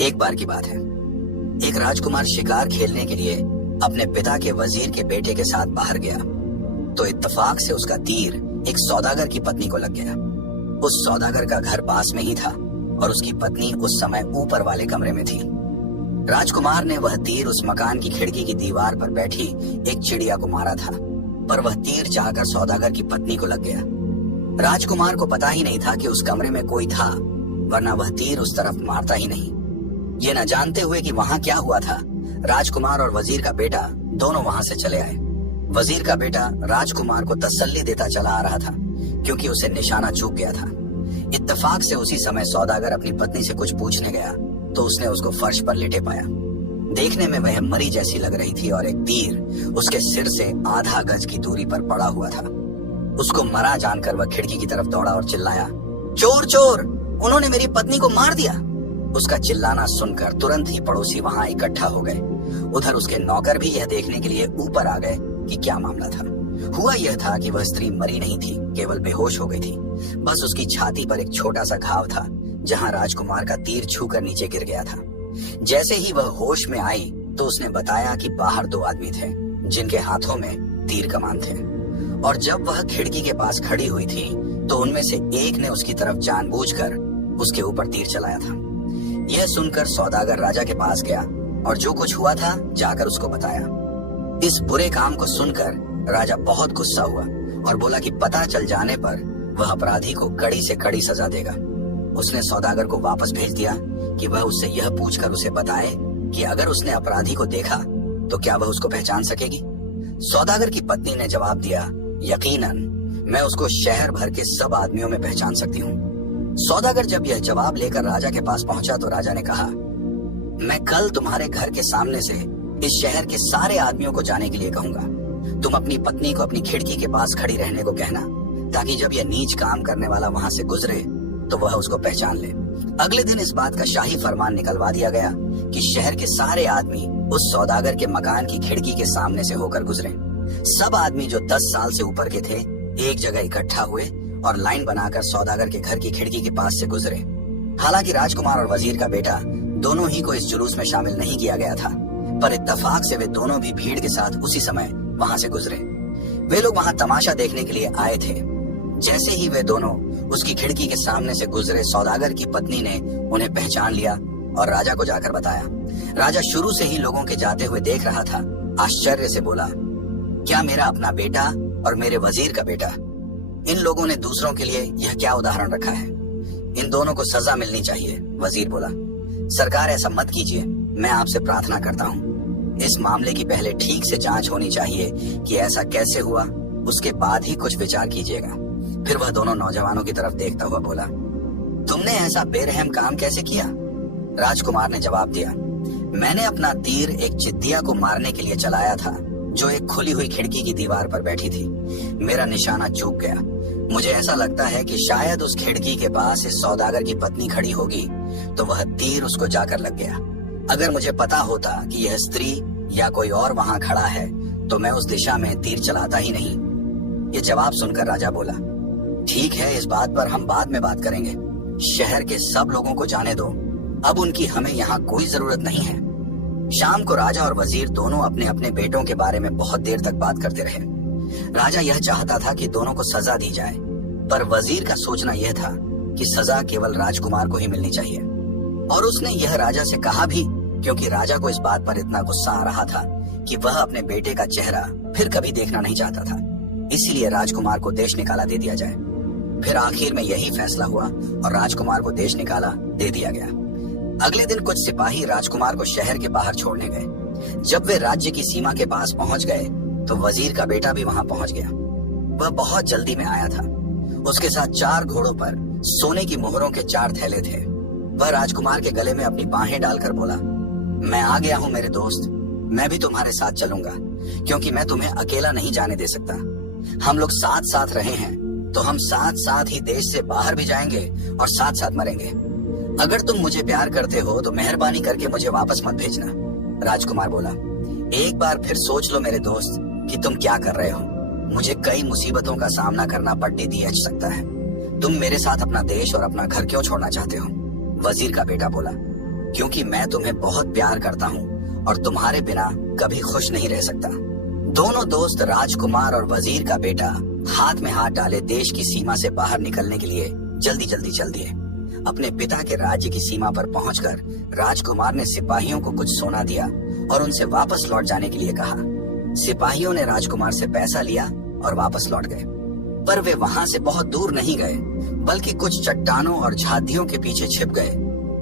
एक बार की बात है, एक राजकुमार शिकार खेलने के लिए अपने पिता के वजीर के बेटे के साथ बाहर गया तो इत्तेफाक से उसका तीर एक सौदागर की पत्नी को लग गया। उस सौदागर का घर पास में ही था और उसकी पत्नी उस समय ऊपर वाले कमरे में थी। राजकुमार ने वह तीर उस मकान की खिड़की की दीवार पर बैठी एक चिड़िया को मारा था, पर वह तीर जाकर सौदागर की पत्नी को लग गया। राजकुमार को पता ही नहीं था कि उस कमरे में कोई था, वरना वह तीर उस तरफ मारता ही नहीं। ये न जानते हुए कि वहां क्या हुआ था, राजकुमार और वजीर का बेटा दोनों वहां से चले आए। वजीर का बेटा राजकुमार को तसल्ली देता चला आ रहा था क्योंकि उसे निशाना चूक गया था। इत्तेफाक से उसी समय सौदागर अपनी पत्नी से कुछ पूछने गया तो उसने उसको फर्श पर लेटे पाया। देखने में वह मरी जैसी लग रही थी और एक तीर उसके सिर से आधा गज की दूरी पर पड़ा हुआ था। उसको मरा जानकर वह खिड़की की तरफ दौड़ा और चिल्लाया, चोर चोर, उन्होंने मेरी पत्नी को मार दिया। उसका चिल्लाना सुनकर तुरंत ही पड़ोसी वहां इकट्ठा हो गए। उधर उसके नौकर भी यह देखने के लिए ऊपर आ गए कि क्या मामला था। हुआ यह था कि वह स्त्री मरी नहीं थी, केवल बेहोश हो गई थी। बस उसकी छाती पर एक छोटा सा घाव था जहां राजकुमार का तीर छूकर नीचे गिर गया था। जैसे ही वह होश में आई तो उसने बताया कि बाहर दो आदमी थे जिनके हाथों में तीर कमान थे, और जब वह खिड़की के पास खड़ी हुई थी तो उनमें से एक ने उसकी तरफ जानबूझकर उसके ऊपर तीर चलाया था। यह सुनकर सौदागर राजा के पास गया और जो कुछ हुआ था जाकर उसको बताया। इस बुरे काम को सुनकर राजा बहुत गुस्सा हुआ और बोला कि पता चल जाने पर वह अपराधी को कड़ी से कड़ी सजा देगा। उसने सौदागर को वापस भेज दिया कि वह उससे यह पूछकर उसे बताए कि अगर उसने अपराधी को देखा तो क्या वह उसको पहचान सकेगी। सौदागर की पत्नी ने जवाब दिया, यकीनन मैं उसको शहर भर के सब आदमियों में पहचान सकती हूँ। सौदागर जब यह जवाब लेकर राजा के पास पहुंचा तो राजा ने कहा, मैं कल तुम्हारे घर के सामने से इस शहर के सारे आदमियों को जाने के लिए कहूंगा। तुम अपनी पत्नी को अपनी खिड़की के पास खड़ी रहने को कहना, ताकि जब यह नीच काम करने वाला वहां से गुजरे तो वह उसको पहचान ले। अगले दिन इस बात का शाही फरमान निकलवा दिया गया कि शहर के सारे आदमी उस सौदागर के मकान की खिड़की के सामने से होकर गुजरे। सब आदमी जो 10 साल से ऊपर के थे एक जगह इकट्ठा हुए और लाइन बनाकर सौदागर के घर की खिड़की के पास से गुजरे। हालांकि राजकुमार और वजीर का बेटा दोनों ही को इस जुलूस में शामिल नहीं किया गया था, पर इत्तेफाक से वे दोनों भी भीड़ के साथ उसी समय वहां से गुजरे। वे लोग वहां तमाशा देखने के लिए आए थे। जैसे ही वे दोनों उसकी खिड़की के सामने से गुजरे, सौदागर की पत्नी ने उन्हें पहचान लिया और राजा को जाकर बताया। राजा शुरू से ही लोगों के जाते हुए देख रहा था। आश्चर्य से बोला, क्या मेरा अपना बेटा और मेरे वजीर का बेटा, इन लोगों ने दूसरों के लिए यह क्या उदाहरण रखा है। इन दोनों को सजा मिलनी चाहिए। वजीर बोला, सरकार ऐसा मत कीजिए, मैं आपसे प्रार्थना करता हूँ। इस मामले की पहले ठीक से जांच होनी चाहिए कि ऐसा कैसे हुआ, उसके बाद ही कुछ विचार कीजिएगा। फिर वह दोनों नौजवानों की तरफ देखता हुआ बोला, तुमने ऐसा बेरहम काम कैसे किया। राजकुमार ने जवाब दिया, मैंने अपना तीर एक चिद्दिया को मारने के लिए चलाया था जो एक खुली हुई खिड़की की दीवार पर बैठी थी। मेरा निशाना चूक गया। मुझे ऐसा लगता है कि शायद उस खिड़की के पास इस सौदागर की पत्नी खड़ी होगी तो वह तीर उसको जाकर लग गया। अगर मुझे पता होता कि यह स्त्री या कोई और वहां खड़ा है तो मैं उस दिशा में तीर चलाता ही नहीं। ये जवाब सुनकर राजा बोला, ठीक है, इस बात पर हम बाद में बात करेंगे। शहर के सब लोगों को जाने दो, अब उनकी हमें यहाँ कोई जरूरत नहीं है। शाम को राजा और वजीर दोनों अपने अपने बेटों के बारे में बहुत देर तक बात करते रहे। राजा यह चाहता था कि दोनों को सजा दी जाए, पर वजीर का सोचना यह था कि सजा केवल राजकुमार को ही मिलनी चाहिए। और उसने यह राजा से कहा भी क्योंकि राजा को इस बात पर इतना गुस्सा आ रहा था कि वह अपने बेटे का चेहरा फिर कभी देखना नहीं चाहता था। इसीलिए राजकुमार को देश निकाला दे दिया जाए। फिर आखिर में यही फैसला हुआ और राजकुमार को देश निकाला दे दिया गया। अगले दिन कुछ सिपाही राजकुमार को शहर के बाहर छोड़ने गए। जब वे राज्य की सीमा के पास पहुंच गए तो वजीर का बेटा भी वहां पहुंच गया। वह बहुत जल्दी में आया था। उसके साथ 4 घोड़ों पर सोने की मोहरों के 4 थैले थे। वह राजकुमार के गले में अपनी बाहें डालकर बोला, मैं आ गया हूँ मेरे दोस्त, मैं भी तुम्हारे साथ चलूंगा क्योंकि मैं तुम्हें अकेला नहीं जाने दे सकता। हम लोग साथ साथ रहे हैं तो हम साथ साथ ही देश से बाहर भी जाएंगे और साथ साथ मरेंगे। अगर तुम मुझे प्यार करते हो तो मेहरबानी करके मुझे वापस मत भेजना। राजकुमार बोला, एक बार फिर सोच लो मेरे दोस्त कि तुम क्या कर रहे हो। मुझे कई मुसीबतों का सामना करना DDH सकता है। तुम मेरे साथ अपना देश और अपना घर क्यों छोड़ना चाहते हो। वजीर का बेटा बोला, क्योंकि मैं तुम्हें बहुत प्यार करता हूँ और तुम्हारे बिना कभी खुश नहीं रह सकता। दोनों दोस्त राजकुमार और वजीर का बेटा हाथ में हाथ डाले देश की सीमा से बाहर निकलने के लिए जल्दी जल्दी चल दिए। अपने पिता के राज्य की सीमा पर पहुंचकर राजकुमार ने सिपाहियों को कुछ सोना दिया और उनसे वापस लौट जाने के लिए कहा। सिपाहियों ने राजकुमार से पैसा लिया और वापस लौट गए, पर वे वहां से बहुत दूर नहीं गए, बल्कि कुछ चट्टानों और झाड़ियों के पीछे छिप गए,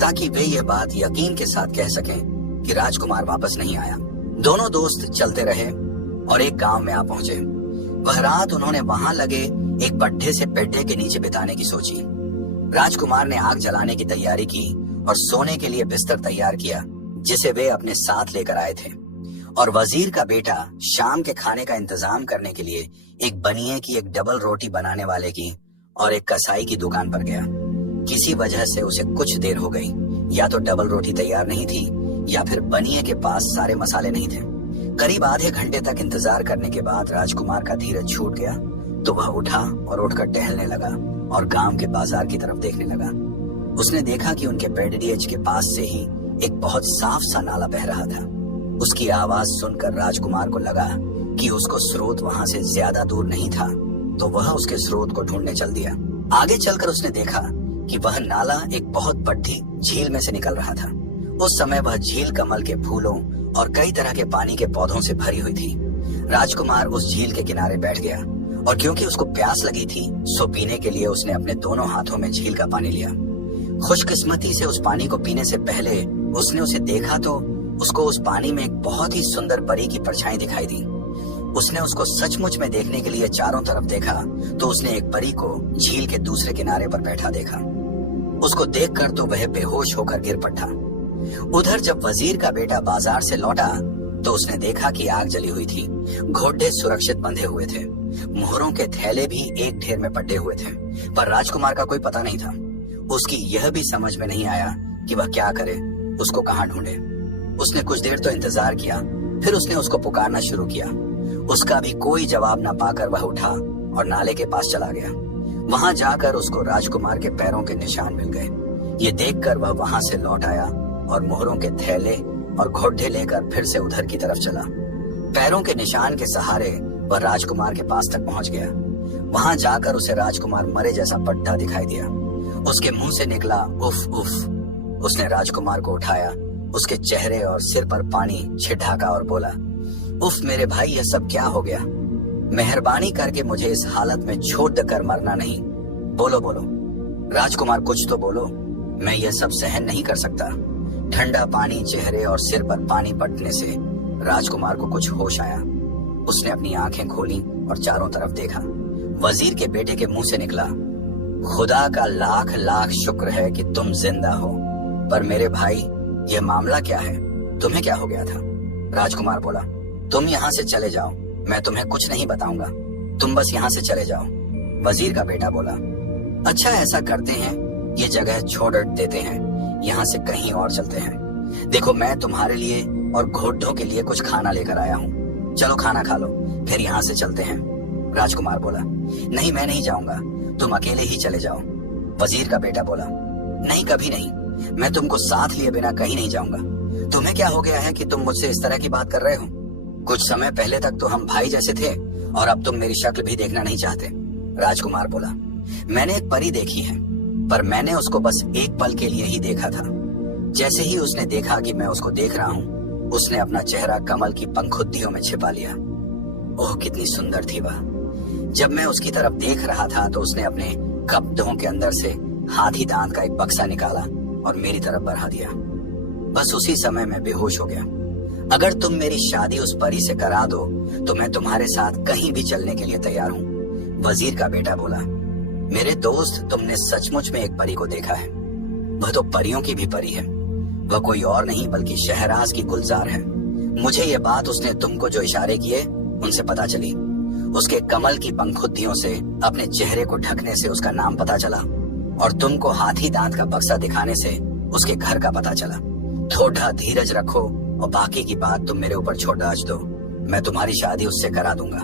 ताकि वे ये बात यकीन के साथ कह सकें कि राजकुमार वापस नहीं आया। दोनों दोस्त चलते रहे और एक गांव में आ पहुंचे। वह रात उन्होंने वहां लगे एक पट्टे से पेड्डे के नीचे बिताने की सोची। राजकुमार ने आग जलाने की तैयारी की और सोने के लिए बिस्तर तैयार किया, जिसे वे अपने साथ लेकर आए थे। और वजीर का बेटा शाम के खाने का इंतजाम करने के लिए एक बनिए की, एक डबल रोटी बनाने वाले की और एक कसाई की दुकान पर गया। किसी वजह से उसे कुछ देर हो गई, या तो डबल रोटी तैयार नहीं थी या फिर बनिए के पास सारे मसाले नहीं थे। करीब आधे घंटे तक इंतजार करने के बाद राजकुमार का धीरज छूट गया, तो वह उठा और उठकर टहलने लगा और गांव के बाजार की तरफ देखने लगा। उसने देखा कि उनके पेडडीएच के पास से ही एक बहुत साफ सा नाला बह रहा था। उसकी आवाज सुनकर राजकुमार को लगा कि उसको स्रोत वहां से ज्यादा दूर नहीं था, तो वह उसके स्रोत को ढूंढने चल दिया। आगे चलकर उसने देखा कि वह नाला एक बहुत बड़ी झील में से निकल रहा था। उस समय वह झील कमल के फूलों और कई तरह के पानी के पौधों से भरी हुई थी। राजकुमार उस झील के किनारे बैठ गया और क्योंकि उसको प्यास लगी थी, सो पीने के लिए उसने अपने दोनों हाथों में झील का पानी लिया। खुशकिस्मती से उस पानी को पीने से पहले उसने उसे देखा तो उसको उस पानी में एक बहुत ही सुंदर परी की परछाई दिखाई दी। उसने उसको सचमुच में देखने के लिए चारों तरफ देखा तो उसने एक परी को झील के दूसरे किनारे पर बैठा देखा। उसको देखकर तो वह बेहोश होकर गिर पड़ा। उधर जब वजीर का बेटा बाजार से लौटा तो उसने देखा कि आग जली हुई थी, घोड़े सुरक्षित बंधे हुए थे, मोहरों के थैले भी एक ढेर में पड़े हुए थे, पर राजकुमार का कोई पता नहीं था। उसकी यह भी समझ में नहीं आया कि वह क्या करे, उसको कहाँ ढूंढे। उसने कुछ देर तो इंतजार किया, फिर उसने उसको पुकारना शुरू किया। उसका भी कोई जवाब न पाकर वह उठा और नाले के पास चला गया। वहां जाकर उसको राजकुमार के पैरों के निशान मिल गए। ये देखकर वह वहां से लौट आया और मोहरों के थैले और घोड़े लेकर फिर से उधर की तरफ चला। पैरों के निशान के सहारे वह राजकुमार के पास तक पहुंच गया। वहां जाकर उसे राजकुमार मरे जैसा पट्टा दिखाई दिया। उसके मुंह से निकला उफ उफ। उसने राजकुमार को उठाया, उसके चेहरे और सिर पर पानी छिड़का और बोला, उफ मेरे भाई, यह सब क्या हो गया? मेहरबानी करके मुझे इस हालत में छोड़ कर मरना नहीं। बोलो बोलो राजकुमार, कुछ तो बोलो, मैं यह सब सहन नहीं कर सकता। ठंडा पानी चेहरे और सिर पर पानी पड़ने से राजकुमार को कुछ होश आया। उसने अपनी आंखें खोली और चारों तरफ देखा। वजीर के बेटे के मुंह से निकला, खुदा का लाख लाख शुक्र है कि तुम जिंदा हो, पर मेरे भाई यह मामला क्या है? तुम्हें क्या हो गया था? राजकुमार बोला, तुम यहाँ से चले जाओ, मैं तुम्हें कुछ नहीं बताऊंगा, तुम बस यहाँ से चले जाओ। वजीर का बेटा बोला, अच्छा ऐसा करते हैं, ये जगह छोड़ देते हैं, यहाँ से कहीं और चलते हैं। देखो मैं तुम्हारे लिए और घोड़ों के लिए कुछ खाना लेकर आया हूँ, चलो खाना खा लो, फिर यहाँ से चलते हैं। राजकुमार बोला, नहीं मैं नहीं जाऊंगा, तुम अकेले ही चले जाओ। वजीर का बेटा बोला, नहीं कभी नहीं, मैं तुमको साथ लिए बिना कहीं नहीं जाऊंगा। तुम्हें क्या हो गया है कि तुम मुझसे इस तरह की बात कर रहे हो? कुछ समय पहले तक तो हम भाई जैसे थे और अब तुम मेरी शक्ल भी देखना नहीं चाहते। राजकुमार बोला, मैंने एक परी देखी है, पर मैंने उसको बस एक पल के लिए ही देखा था। जैसे ही उसने देखा कि मैं उसको देख रहा हूँ, उसने अपना चेहरा कमल की पंखुड़ियों में छिपा लिया। ओह कितनी सुंदर थी वह। जब मैं उसकी तरफ देख रहा था तो उसने अपने कपड़ों के अंदर से हाथी दांत का एक बक्सा निकाला और मेरी तरफ बढ़ा दिया। बस उसी समय मैं बेहोश हो गया। अगर तुम मेरी शादी उस परी से करा दो तो मैं तुम्हारे साथ कहीं भी चलने के लिए तैयार हूँ। वजीर का बेटा बोला, मेरे दोस्त, तुमने सचमुच में एक परी को देखा है। वह तो परियों की भी परी है, वह कोई और नहीं बल्कि शहराज की गुलजार है। मुझे ये बात उसने तुमको जो इशारे किए उनसे पता चली। उसके कमल की पंखुड़ियों से अपने चेहरे को ढकने से उसका नाम पता चला और तुमको हाथी दांत का बक्सा दिखाने से उसके घर का पता चला। थोड़ा धीरज रखो और बाकी की बात तुम मेरे ऊपर छोड़ दो, मैं तुम्हारी शादी उससे करा दूंगा।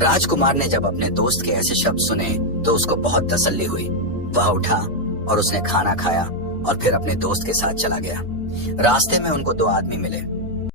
राजकुमार ने जब अपने दोस्त के ऐसे शब्द सुने तो उसको बहुत तसल्ली हुई। वह उठा और उसने खाना खाया और फिर अपने दोस्त के साथ चला गया। रास्ते में उनको दो आदमी मिले